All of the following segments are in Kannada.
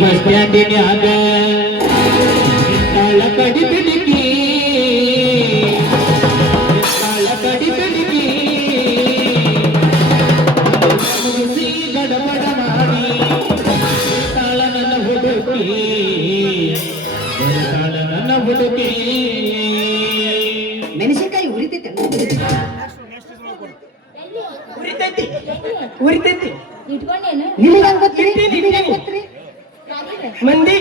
ಬಸ್ ಸ್ಟ್ಯಾಂಡಿನ್ಯಾಗ ತಾಳ ಕಡಿ ಬೆಳಿಗ್ಗೆ ತಾಳ ಕಡಿ ಬೆಳಿಗ್ಗೆ ಮುಗಿಸಿ ಗಡಬಡ ಮಾಡಿ ತಾಳ ನನ್ನ ಹುಡುಕಿ ತಾಳ ನನ್ನ ಹುಡುಕಿ ಮೆಣಸಿನಕಾಯಿ ಉರಿತೈತೆ ಉರಿತೈತಿ ಇಟ್ಕೊಂಡೇನು ನಿಮಗೆ ಗೊತ್ತ್ರಿ ಮಂದಿಗೆ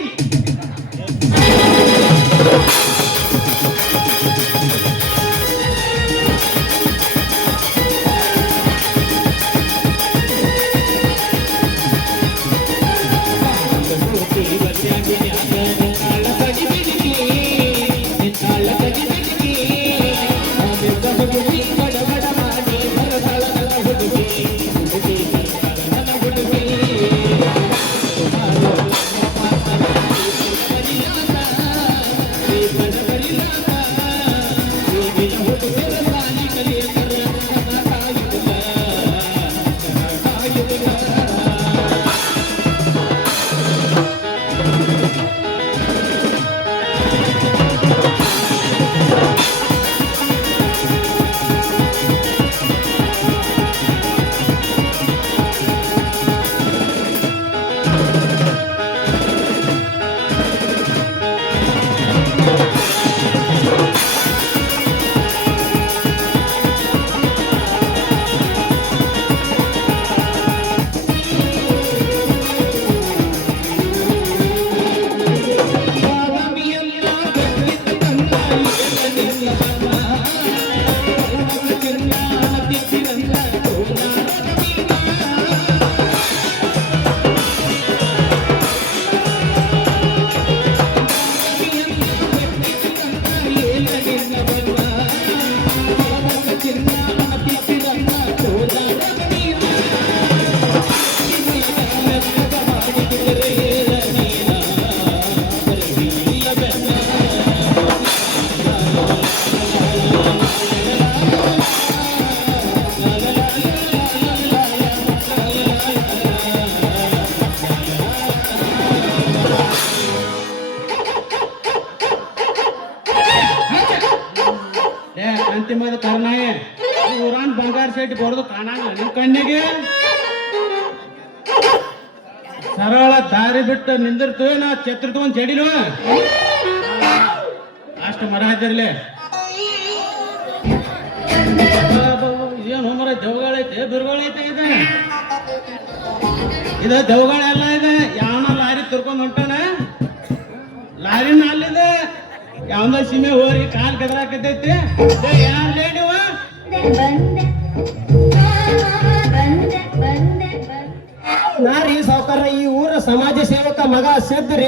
ಅಂತಿಮದ ಕರ್ನಾಯ ಊರಾನ್ ಬಂಗಾರ ಸೆಟ್ ಬರೋದು ಕಾಣಂಗಿಲ್ಲ ನಿಮ್ ಕಣ್ಣಿಗೆ ಸರಳ ದಾರಿ ಬಿಟ್ಟು ನಿಂದಿರ್ತು ನಾ ಛತ್ರ ತಗೊಂಡ್ ಜಡಿಲು ಅಷ್ಟು ಮರ ಹತ್ತಿರ್ಲಿ ಏನು ಮರ ದೇವಗಳೈತೆ ಬಿರುಗಳೈತೆ ಇದು ದೇವಗಳೆಲ್ಲ ಇದೆ ಯಾವನ ಲಾರಿ ತುರ್ಕೊಂಡ್ ಹೊಂಟಾನ ಲಾರಿನ ಅಲ್ಲಿದೆ ಯಾವಂದ ಸೀಮೆ ಹೋರಿ ಕಾಲ್ ಕೆದರಾಕತೈತಿ ಯಾರ್ಲೇ ನೀವು ನಾರಿ ಸಾವುಕಾರ ಈ ಊರ ಸಮಾಜ ಸೇವಕ ಮಗ ಸಿದ್ದ್ರಿ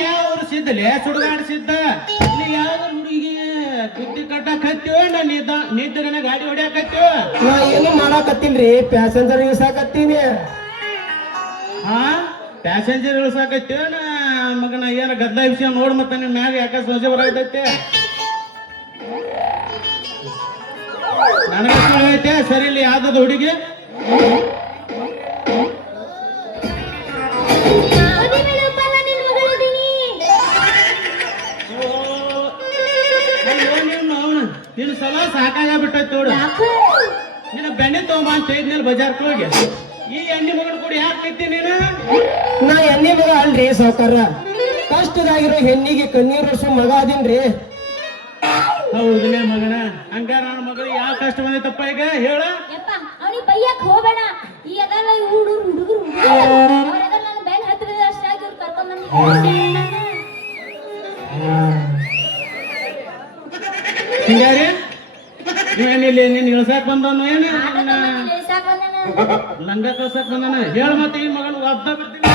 ಯಾವ ಸಿದ್ಧಲೇ ಸುಡುಗಾಡ್ ಸಿದ್ಧ ಇಲ್ಲಿ ಯಾವ ಹುಡುಗಿ ಬುದ್ಧಿ ಕಟ್ಟಕ್ ಹತ್ತಿವ ನಿದ್ದಗನ ಗಾಡಿ ಹೊಡ್ಯಾಕ ಹತ್ತಿವ ನಾ ಏನು ಮಾಡಾಕತ್ತೀನ್ರಿ ಪ್ಯಾಸೆಂಜರ್ ಇಳ್ಸಾಕತ್ತೀನಿ ಹಾ ಪ್ಯಾಸೆಂಜರ್ ಇಳ್ಸಾಕತ್ತಿವ ಮಗನ ಏನ ಗದ್ದ ವಿಷಯ ನೋಡ್ ಮತ್ತ ನಿನ್ ಮ್ಯಾಗ ಯಾಕ ಸಂಶಯ ಬರಾಕತ್ತೈತೆ ನನಗೆ ಐತೆ ಸರಿ ಇಲ್ಲಿ ಯಾವ್ದದ ಹುಡುಗಿ ನಿನ್ನ ಸಲ ಸಾಕಾಗ್ಬಿಟ್ಟೈತಿ ನೋಡು ನಿನ್ನ ಬೆಣ್ಣೆ ತಗೊಂಬ ಅಂತ ಹೇಳಿದ್ಮೇಲೆ ಬಜಾರ್ಕ್ ಹೋಗಿ ಈ ಎಣ್ಣೆ ಮಗನ ಕೂಡ ಯಾಕೆ ನಿಂತಿ ನೀನು ನಾ ಎಣ್ಣೆ ಮಗ ಅಲ್ರಿ ಸಾವುಕಾರ ಕಷ್ಟದಾಗಿರೋ ಹೆಣ್ಣಿಗೆ ಕಣ್ಣೀರು ವರ್ಷ ಮಗ ಅದೀನ್ರಿ ಹೌದಲೇ ಮಗನ ಹಂಗಾರ ನನ್ನ ಮಗಳಿಗೆ ಯಾವ ಕಷ್ಟ ಬಂದೈತಪ್ಪ ಈಗ ಹೇಳ ಅವನಿಗೆ ಬೈಯಕ್ ಹೋಗ್ಬೇಡ ಈ ಅದಲ್ಲ ಹುಡುಗರು ಅವರೆಲ್ಲ ನನ್ನ ಬೆನ್ ಹತ್ತಿರ ಅಷ್ಟಾಗಿ ಇವ್ರು ಕರ್ಕೊಂಡ್ ಹಿಂಗಾರಿ ನೀವೇನಿಲ್ಲ ನೀನ್ ಇಳ್ಸಾಕ್ ಬಂದವನು ಏನು ಲಂಗ ಕಳ್ಸಾಕ್ ಬಂದಾನ ಹೇಳ ಮತ್ತೆ ಈ ಮಗನ ಅರ್ಧ ಬರ್ತೀನಿ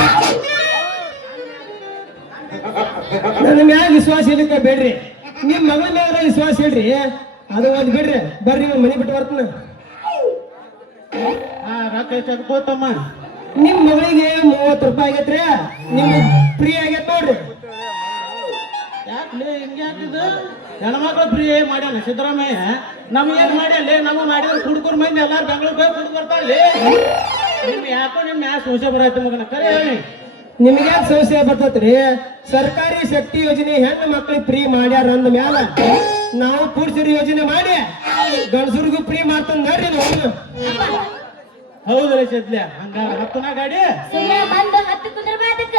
ನನ್ನ ಮ್ಯಾಗ ವಿಶ್ವಾಸ ಇಲ್ಲಕ್ಕೆ ಬೇಡ್ರಿ ನಿಮ್ ಮಗನ ಮ್ಯಾಗ ವಿಶ್ವಾಸ ಇಡ್ರಿ ಅದು ಒಂದ್ ಬಿಡ್ರಿ ಬರ್ರಿ ಮನೆ ಬಿಟ್ಟು ಬರ್ತೀನಿ ರೊಕ್ಕ ಎಷ್ಟು ಕೋತಮ್ಮ ನಿಮ್ ಮಗಳಿಗೆ 30 ರೂಪಾಯಿ ಆಗೈತ್ರಿ ನಿಮ್ಗೆ ಫ್ರೀ ಆಗೈತ್ ನೋಡ್ರಿ ಯಾಕೆ ಹಿಂಗೆ ಹಾಕಿದ್ದು ಹೆಣ್ಮಕ್ಳು ಫ್ರೀ ಮಾಡ್ಯಾನ ಸಿದ್ದರಾಮಯ್ಯ ನಮ್ಗೇನ್ ಮಾಡ್ಯಾಲಿ ನಮ್ಮ ಮಾಡಿದ್ರೆ ಹುಡುಗರ ಮಂದಿ ಎಲ್ಲಾರು ಬೆಂಗಳೂರಿಗೆ ಹೋಗಿ ಹುಡುಗ ಬರ್ತಾರಲ್ಲಿ ನಿಮ್ ಯಾಕೋ ನಿಮ್ ಮ್ಯಾಸ್ ಹುಷ ಬರತ್ತೆ ಮಗನ ಕರೆ ಹೇಳಿ ನಿಮ್ಗೆ ಸಮಸ್ಯೆ ಬರ್ತೈತ್ರಿ ಸರ್ಕಾರಿ ಶಕ್ತಿ ಯೋಜನೆ ಹೆಣ್ಣು ಮಕ್ಳಿಗೆ ಫ್ರೀ ಮಾಡ್ಯಾರ ಅಂದ ಮ್ಯಾಲ ನಾವು ಪುರುಷರು ಯೋಜನೆ ಮಾಡಿ ಗಂಡಸರಿಗೂ ಫ್ರೀ ಮಾಡ್ತಂದ್ ನೋಡ್ರಿ ನಾವು ಹೌದ್ರಿ ಚದ್ಲೆ ಹಂಗಾರ ಹತ್ತನ ಗಾಡಿ ಸುಮ್ಮನೆ ಬಂದು ಹತ್ತು ಕುಂದ್ರ ಬಾದಕ್ಕ